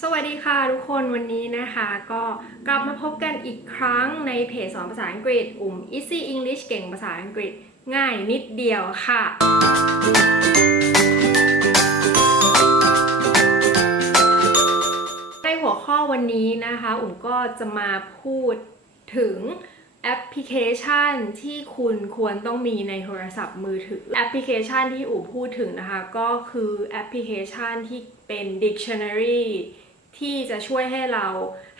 สวัสดีค่ะทุกคนวันนี้นะคะก็กลับมาพบกันอีกครั้งในเพจสอนภาษาอังกฤษอุ่ม Easy English เก่งภาษาอังกฤษง่ายนิดเดียวค่ะ ในหัวข้อวันนี้นะคะ อุ่มก็จะมาพูดถึงแอปพลิเคชันที่คุณควรต้องมีในโทรศัพท์มือถือ แอปพลิเคชันที่อุ่มพูดถึงนะคะ ก็คือแอปพลิเคชันที่เป็น dictionary ที่จะช่วยให้เรา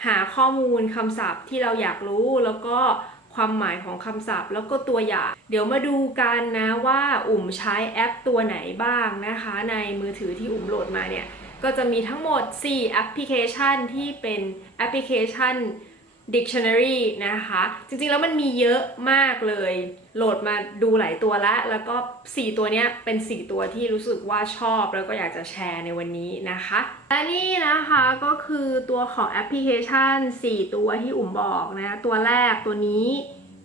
หาข้อมูลคำศัพท์ที่เราอยากรู้แล้วก็ความหมายของคำศัพท์ แล้วก็ตัวอย่าง เดี๋ยวมาดูกันนะว่าอุ่มใช้แอปตัวไหนบ้างนะคะ ในมือถือที่อุ่มโหลดมาเนี่ย ก็จะมีทั้งหมด 4 แอปพลิเคชันที่เป็นแอปพลิเคชัน dictionary นะคะ จริงๆแล้วมันมีเยอะมากเลย โหลดมาดูหลายตัวแล้วแล้วก็ 4 ตัวเนี้ยเป็น 4 ตัวที่รู้สึกว่าชอบ แล้วก็อยากจะแชร์ในวันนี้นะคะ และนี่นะคะก็คือตัวของแอปพลิเคชัน 4 ตัวที่อุ่มบอกนะ ตัวแรกตัวนี้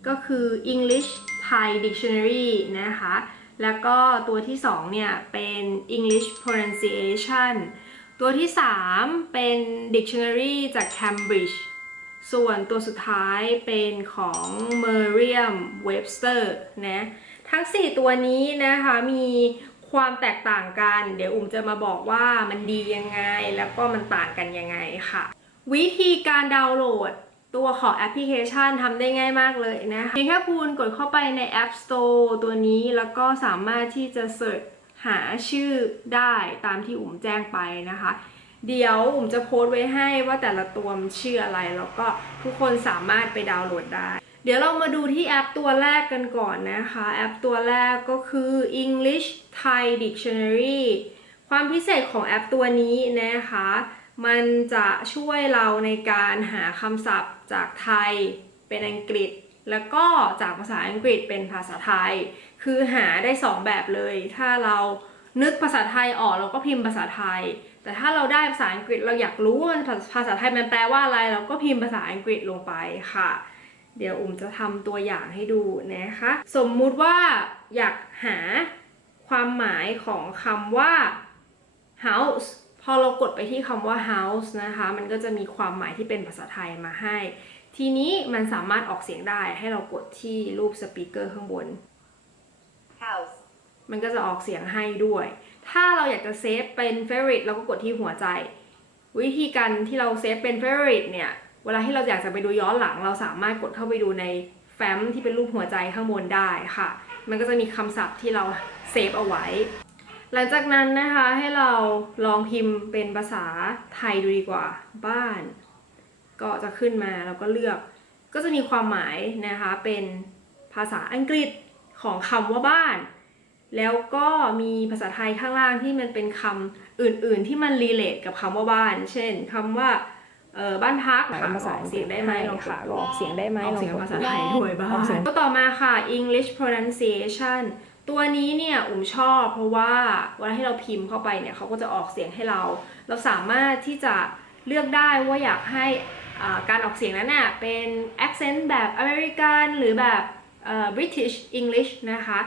ก็คือ English Thai Dictionary นะคะ แล้วก็ตัวที่ 2 เนี่ย เป็น English Pronunciation ตัวที่ 3 เป็น Dictionary จาก Cambridge ส่วนตัวสุดท้ายเป็นของ Merriam Webster นะ ทั้ง 4 ตัวนี้นะคะมีความแตกต่างกัน เดี๋ยวอุ้มจะมาบอกว่ามันดียังไงแล้วก็มันต่างกันยังไงค่ะ วิธีการดาวน์โหลดตัวของแอปพลิเคชันทำได้ง่ายมากเลยนะคะเพียงแค่คุณกดเข้าไปใน App Store ตัวนี้แล้วก็สามารถที่จะเสิร์ชหาชื่อได้ตามที่อุ้มแจ้งไปนะคะ เดี๋ยวอุ้มจะโพสต์ไว้ให้ว่าแต่ละตัวมันชื่ออะไร แล้วก็ทุกคนสามารถไปดาวน์โหลดได้ เดี๋ยวเรามาดูที่แอปตัวแรกกันก่อนนะคะ แอปตัวแรกก็คือ English Thai Dictionary ความพิเศษของแอปตัวนี้นะคะ มันจะช่วยเราในการหาคำศัพท์จากไทยเป็นอังกฤษ แล้วก็จากภาษาอังกฤษเป็นภาษาไทย คือหาได้ 2 แบบเลย ถ้าเรานึกภาษาไทยออกเราก็พิมพ์ภาษาไทย แต่ถ้าเราได้ภาษาอังกฤษเราอยากรู้ว่ามันภาษาไทยมันแปลว่าอะไร เราก็พิมพ์ภาษาอังกฤษลงไปค่ะ เดี๋ยวอุ่มจะทำตัวอย่างให้ดูนะคะ สมมุติว่าอยากหาความหมายของคำว่า house พอเรากดไปที่คำว่า house นะคะ มันก็จะมีความหมายที่เป็นภาษาไทยมาให้ ทีนี้มันสามารถออกเสียงได้ให้เรากดที่รูปสปีกเกอร์ข้างบน house มันก็จะออกเสียงให้ด้วย ถ้าเราอยากจะเซฟเป็น favorite เราก็กดที่หัวใจ วิธีการที่เราเซฟเป็น favorite เนี่ย เวลาที่เราอยากจะไปดูย้อนหลัง เราสามารถกดเข้าไปดูในแฟ้มที่เป็นรูปหัวใจข้างบนได้ค่ะ มันก็จะมีคำศัพท์ที่เราเซฟเอาไว้ หลังจากนั้นนะคะให้เราลองพิมพ์เป็นภาษาไทยดูดีกว่า บ้าน ก็จะขึ้นมาแล้วก็เลือก ก็จะมีความหมายนะคะเป็นภาษาอังกฤษของคำว่าบ้าน แล้วก็มีภาษาไทยข้างล่างที่มันเป็นคำอื่น ๆ ที่มันรีเลทกับคำว่าบ้าน เช่นคำว่าเออบ้านพักหมายค่ะเป็นภาษาออกเสียงได้ไหมลองค่ะกดลองออกเสียงได้ไหมออกเสียงลกดภาษาไทยด้วยบ้าออกเสียงก็ต่อมาค่ะ English pronunciation ตัวนี้เนี่ยอุ่มชอบ เพราะว่าเวลาที่เราพิมพ์เข้าไปเนี่ยเขาก็จะออกเสียงให้เรา เราสามารถที่จะเลือกได้ว่าอยากให้อ่าการออกเสียงนั้นน่ะเป็น accent แบบอเมริกันหรือแบบเอ่อ British English นะคะ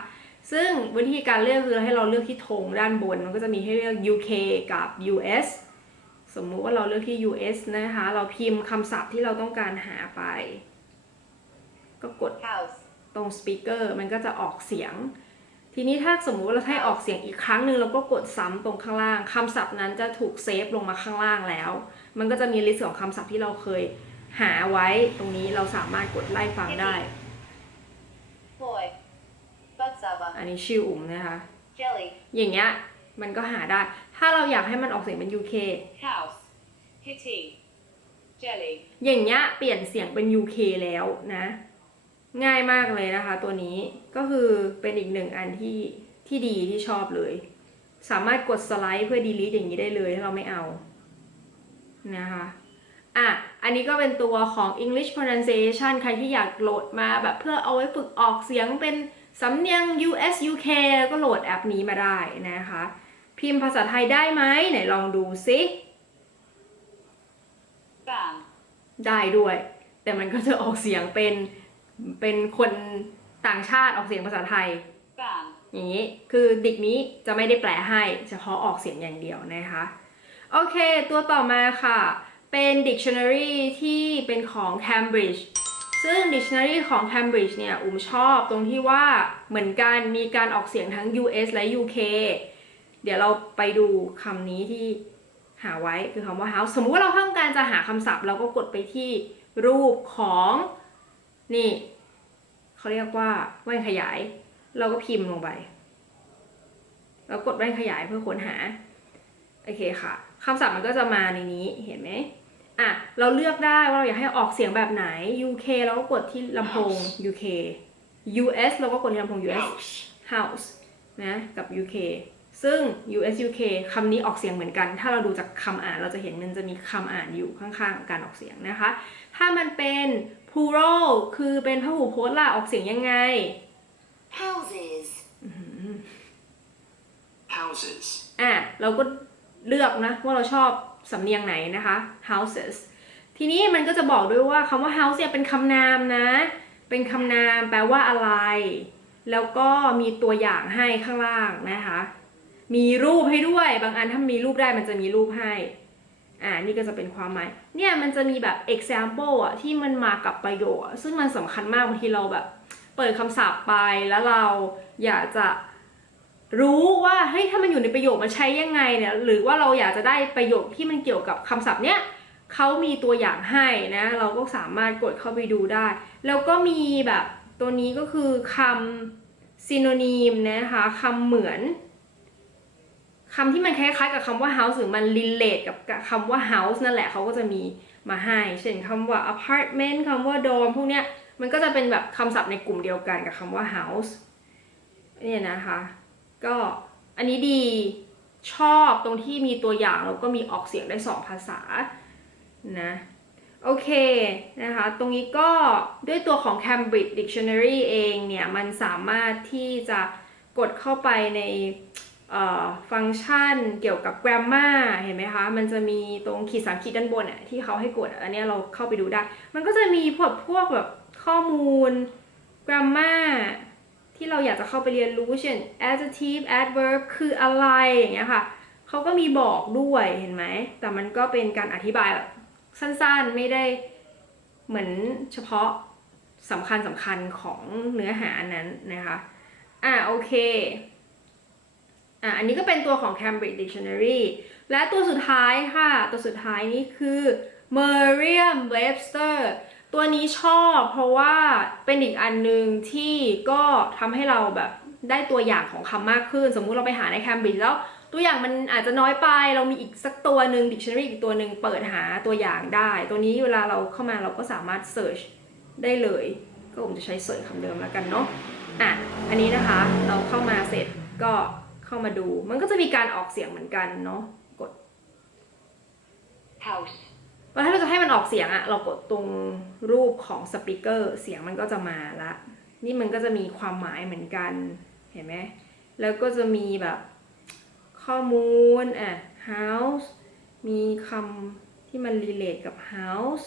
ซึ่งวิธีการเลือกคือให้เราเลือกที่ธงด้านบน มันก็จะมีให้เลือก UK กับ US สมมุติว่าเราเลือกที่ US นะคะ เราพิมพ์คำศัพท์ที่เราต้องการหาไป ก็กด house ตรงสปีกเกอร์มันก็จะออกเสียง ทีนี้ถ้าสมมุติว่าเราให้ออกเสียงอีกครั้งหนึ่งเราก็กดซ้ำตรงข้างล่างคำศัพท์นั้นจะถูกเซฟลงมาข้างล่างแล้ว มันก็จะมีลิสต์ของคำศัพท์ที่เราเคยหาไว้ตรงนี้เราสามารถกดไล่ฟังได้ ploy butzava อันนี้ชื่ออุ่มนะคะ jelly อย่างเงี้ยมันก็หาได้ ถ้าเราอยากให้มันออกเสียงเป็น UK house hitty jelly อย่างเงี้ยเปลี่ยนเสียงเป็น UK แล้วนะ ง่ายมากเลยนะคะ ตัวนี้ก็คือเป็นอีกหนึ่งอันที่ที่ดีที่ชอบเลย สามารถกดสไลด์เพื่อ delete อย่างนี้ได้เลยถ้าเราไม่เอานะคะอะ อันนี้ก็เป็นตัวของ English pronunciation ใครที่อยากโหลดมาแบบเพื่อเอาไว้ฝึกออกเสียงเป็น สำเนียง US UK ก็โหลดแอปนี้มาได้นะคะ พิมพ์ภาษาไทยได้ไหมไหนลองดูซิ ban ได้ด้วย แต่มันก็จะออกเสียงเป็นเป็นคนต่างชาติออกเสียงภาษาไทย ban อย่างนี้คือดิกนี้จะไม่ได้แปลให้เฉพาะออกเสียงอย่างเดียวนะคะ โอเค ตัวต่อมาค่ะ เป็น dictionary ที่เป็นของ Cambridge ซึ่ง dictionary ของ Cambridge เนี่ย อุ้มชอบตรงที่ว่าเหมือนกันมีการออกเสียงทั้ง US และ UK เดี๋ยวเราไปดูคำนี้ที่หาไว้คือคำว่า house สมมุติว่าเราต้องการจะหาคำศัพท์เราก็กดไปที่รูปของนี่เขาเรียกว่าแว่นขยาย เราก็พิมพ์ลงไปแล้วกดแว่นขยายเพื่อค้นหา โอเคค่ะคำศัพท์มันก็จะมาในนี้เห็นไหม อะเราเลือกได้ว่าเราอยากให้ออกเสียงแบบไหน UK เราก็กดที่ลำโพง UK US เราก็กดที่ลำโพง US house, house นะกับ UK ซึ่ง US UK คำนี้ออกเสียงเหมือนกัน ถ้าเราดูจากคำอ่านเราจะเห็นมันจะมีคำอ่านอยู่ข้างๆ การออกเสียงนะคะ ถ้ามันเป็น plural คือเป็นพหูพจน์ล่ะออกเสียงยังไง houses, houses, อะเราก็เลือกนะว่าเราชอบ สำเนียงไหนนะคะ houses ทีนี้มันก็จะบอกด้วยว่าคำว่า house เนี่ยเป็นคำนามนะ เป็นคำนามแปลว่าอะไร แล้วก็มีตัวอย่างให้ข้างล่างนะคะ มีรูปให้ด้วย บางอันถ้ามีรูปได้มันจะมีรูปให้ อ่า นี่ก็จะเป็นความหมาย เนี่ยมันจะมีแบบ example อะที่มันมากับประโยคอะซึ่งมันสำคัญมากบางทีเราแบบ เปิดคำศัพท์ไปแล้วเราอยากจะ รู้ว่าเฮ้ยถ้ามันอยู่ในประโยคมันใช้ยังไงเนี่ยหรือว่าเราอยากจะได้ประโยคที่มันเกี่ยวกับคำศัพท์เนี้ยเขามีตัวอย่างให้นะ เราก็สามารถกดเข้าไปดูได้ แล้วก็มีแบบตัวนี้ก็คือคำ synonym นะคะคำเหมือนคำที่มันคล้ายๆกับคำว่า house หรือมัน relate กับคำว่า house นั่นแหละเขาก็จะมีมาให้ เช่นคำว่า apartment คำว่า dorm พวกเนี้ยมันก็จะเป็นแบบคำศัพท์ในกลุ่มเดียวกันกับคำว่า house เนี่ยนะคะ ก็อันนี้ดีชอบตรงที่มีตัวอย่างแล้วก็มีออกเสียงได้สองภาษานะโอเคนะคะ ตรงนี้ก็ด้วยตัวของ Cambridge Dictionary เองเนี่ย มันสามารถที่จะกดเข้าไปในฟังก์ชันเกี่ยวกับ grammar เห็นไหมคะ มันจะมีตรงขีดสามขีดด้านบนอะที่เขาให้กด อันนี้เราเข้าไปดูได้ มันก็จะมีพวกพวกแบบข้อมูล grammar ที่เราอยากจะเข้าไปเรียนรู้เช่น adjective adverb คืออะไรอย่างเงี้ยค่ะเขาก็มีบอกด้วยเห็นไหม แต่มันก็เป็นการอธิบายแบบสั้นๆไม่ได้เหมือนเฉพาะสำคัญสำคัญของเนื้อหานั้นนะคะอ่าโอเคอะอันนี้ก็เป็นตัวของ Cambridge Dictionary และตัวสุดท้ายค่ะ ตัวสุดท้ายนี้คือ Merriam-Webster ตัวนี้ชอบเพราะว่าเป็นอีกอันหนึ่งที่ก็ทำให้เราแบบได้ตัวอย่างของคำมากขึ้น สมมุติเราไปหาใน Cambridge แล้วตัวอย่างมันอาจจะน้อยไป เรามีอีกสักตัวหนึ่ง dictionary อีกตัวหนึ่งเปิดหาตัวอย่างได้ ตัวนี้เวลาเราเข้ามาเราก็สามารถ search ได้เลย ก็ผมจะใช้ search คำเดิมแล้วกันเนาะอะอันนี้นะคะเราเข้ามาเสร็จก็เข้ามาดู มันก็จะมีการออกเสียงเหมือนกันเนาะกด house, แล้วถ้าเราจะให้มันออกเสียงอะเรากดตรงรูปของสปีกเกอร์เสียงมันก็จะมาละ นี่มันก็จะมีความหมายเหมือนกัน เห็นไหม แล้วก็จะมีแบบข้อมูลอะ house มีคำที่มัน relate กับ house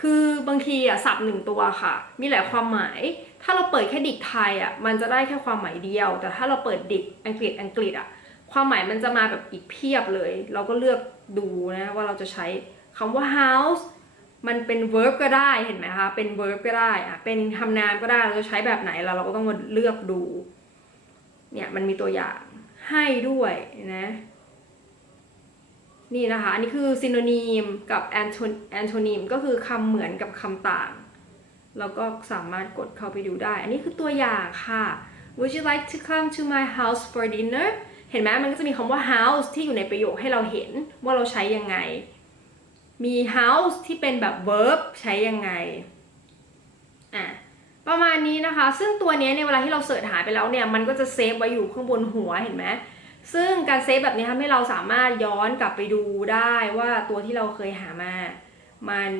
คือบางทีอะศัพท์หนึ่งตัวค่ะ มีหลายความหมาย ถ้าเราเปิดแค่ดิกไทยอะมันจะได้แค่ความหมายเดียว แต่ถ้าเราเปิดดิกอังกฤษอังกฤษอะความหมายมันจะมาแบบอีกเพียบเลย เราก็เลือก ดูนะว่าเราจะใช้คำว่า house มันเป็น verb ก็ได้เห็นไหมคะเป็น verb ก็ได้อะเป็นคำนามก็ได้เราจะใช้แบบไหนเราเราก็ต้องมาเลือกดูเนี่ยมันมีตัวอย่างให้ด้วยนะนี่นะคะ อันนี้คือ synonym กับ anton- antonym ก็คือคำเหมือนกับคำต่าง แล้วก็สามารถกดเข้าไปดูได้ อันนี้คือตัวอย่างค่ะ Would you like to come to my house for dinner เห็นไหมมันก็จะมีคำว่า house ที่อยู่ในประโยคให้เราเห็นว่าเราใช้ยังไง มี house ที่เป็นแบบ verb ใช้ยังไงอะประมาณนี้นะคะ ซึ่งตัวเนี้ยในเวลาที่เราเสิร์ชหาไปแล้วเนี่ย มันก็จะเซฟไว้อยู่ข้างบนหัวเห็นไหมซึ่งการเซฟแบบนี้ทำให้เราสามารถย้อนกลับไปดูได้ว่าตัวที่เราเคยหามา มัน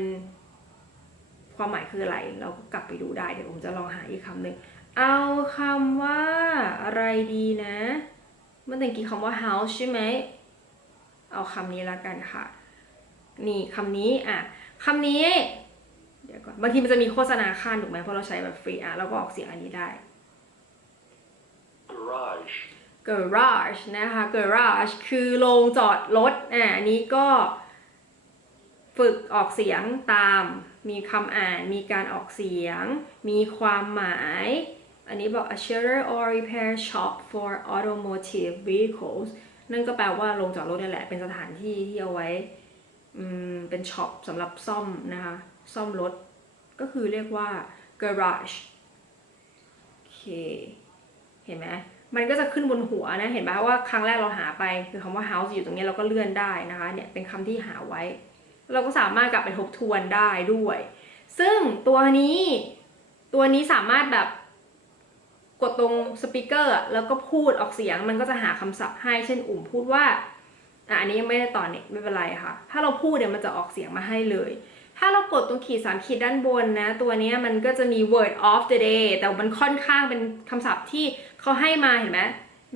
ความหมายคืออะไร เราก็กลับไปดูได้ เดี๋ยวผมจะลองหาอีกคำหนึ่ง เอาคำว่าอะไรดีนะ เมื่อตะกี้คำว่า house ใช่ไหม เอาคำนี้ละกันค่ะ นี่คำนี้อะคำนี้ เดี๋ยวก่อน บางทีมันจะมีโฆษณาขั้นถูกไหมเพราะเราใช้แบบฟรีอะเราก็ออกเสียงอันนี้ได้ garage, garage นะคะ garage คือโรงจอดรถอ่าอันนี้ก็ฝึกออกเสียงตาม มีคำอ่าน มีการออกเสียง มีความหมาย อันนี้บอก a shelter or repair shop for automotive vehicles นั่นก็แปลว่าโรงจอดรถนี่แหละเป็นสถานที่ที่เอาไว้อืมเป็นช็อปสำหรับซ่อมนะคะ ซ่อมรถ ก็คือเรียกว่า garage โอเค เห็นไหมมันก็จะขึ้นบนหัวนะ เห็นไหมว่าครั้งแรกเราหาไปคือคำว่า house อยู่ตรงนี้เราก็เลื่อนได้นะคะ เนี่ยเป็นคำที่หาไว้ เราก็สามารถกลับไปทบทวนได้ด้วย ซึ่งตัวนี้ตัวนี้สามารถแบบ กดตรงสปีกเกอร์แล้วก็พูดออกเสียงมันก็จะหาคำศัพท์ให้เช่นอุ่มพูดว่าอะอันนี้ยังไม่ได้ต่อเนี่ยไม่เป็นไรค่ะ ถ้าเราพูดเนี่ยมันจะออกเสียงมาให้เลย ถ้าเรากดตรงขีดสามขีดด้านบนนะ ตัวนี้มันก็จะมี word of the day แต่มันค่อนข้างเป็นคำศัพท์ที่เขาให้มาเห็นไหม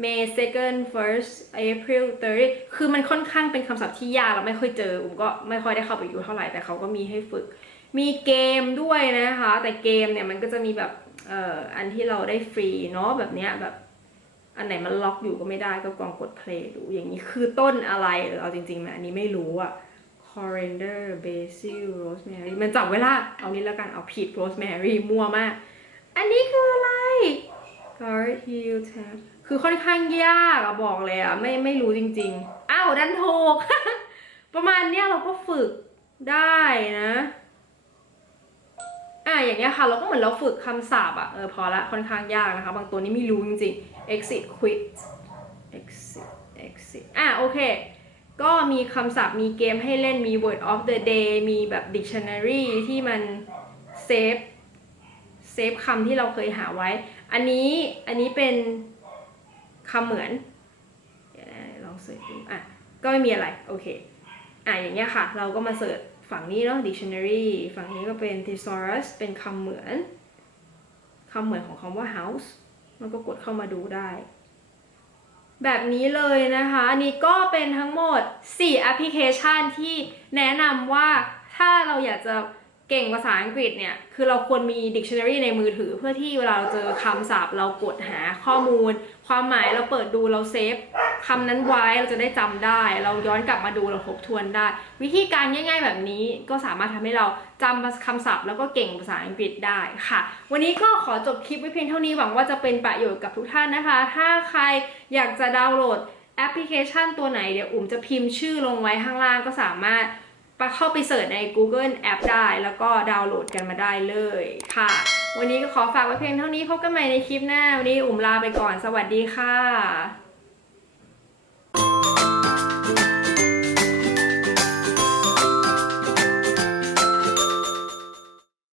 May 2nd 1st April 30คือมันค่อนข้างเป็นคำศัพท์ที่ยากเราไม่ค่อยเจอผมก็ไม่ค่อยได้เข้าไปอยู่เท่าไหร่แต่เขาก็มีให้ฝึก มีเกมด้วยนะคะ แต่เกมเนี่ยมันก็จะมีแบบเอ่ออันที่เราได้ฟรีเนาะแบบเนี้ยแบบอันไหนมันล็อกอยู่ก็ไม่ได้ก็ลองกด play ดูอย่างนี้คือต้นอะไรเอาจริงๆไหมอันนี้ไม่รู้อะ coriander basil rosemary มันจับเวลาเอานี้แล้วกันเอาผิด rosemary มั่วมาก อันนี้คืออะไร garlic hill tab คือค่อนข้างยากอะบอกเลยอะไม่ไม่รู้จริง ๆ อ้าวดันถูกประมาณเนี้ยเราก็ฝึกได้นะอะอย่างเงี้ยค่ะ เราก็เหมือนเราฝึกคำศัพท์อะเออพอละค่อนข้างยากนะคะ บางตัวนี้ไม่รู้จริงๆ exit quit exit exit อะโอเค ก็มีคำศัพท์มีเกมให้เล่นมี word of the day มีแบบ dictionary ที่มันเซฟเซฟคำที่เราเคยหาไว้ อันนี้อันนี้เป็น คำเหมือนลองเสิร์ชดูอะก็ไม่มีอะไร โอเค อะอย่างเงี้ยค่ะ เราก็มาเสิร์ชฝั่งนี้เนาะ dictionary ฝั่งนี้ก็เป็น thesaurus เป็นคำเหมือนคำเหมือนของคำว่า house มันก็กดเข้ามาดูได้ แบบนี้เลยนะคะ อันนี้ก็เป็นทั้งหมด 4 แอปพลิเคชันที่แนะนำว่าถ้าเราอยากจะ เก่งภาษาอังกฤษเนี่ย คือเราควรมี dictionary ในมือถือ เพื่อที่เวลาเราเจอคำศัพท์เรากดหาข้อมูล ความหมายเราเปิดดูเราเซฟคำนั้นไว้เราจะได้จำได้ เราย้อนกลับมาดูเราทบทวนได้ วิธีการง่าย ๆ แบบนี้ก็สามารถทำให้เราจำคำศัพท์ แล้วก็เก่งภาษาอังกฤษได้ค่ะ วันนี้ก็ขอจบคลิปไว้เพียงเท่านี้หวังว่าจะเป็นประโยชน์กับทุกท่านนะคะ ถ้าใครอยากจะดาวน์โหลดแอปพลิเคชันตัวไหนเดี๋ยวอุ่มจะพิมพ์ชื่อลงไว้ข้างล่างก็สามารถ เข้าไปเสิร์ชใน Google App ได้ แล้วก็ดาวน์โหลดกันมาได้เลยค่ะ วันนี้ก็ขอฝากไว้เพียงเท่านี้พบกันใหม่ในคลิปหน้า วันนี้อุ่มลาไปก่อน สวัสดีค่ะ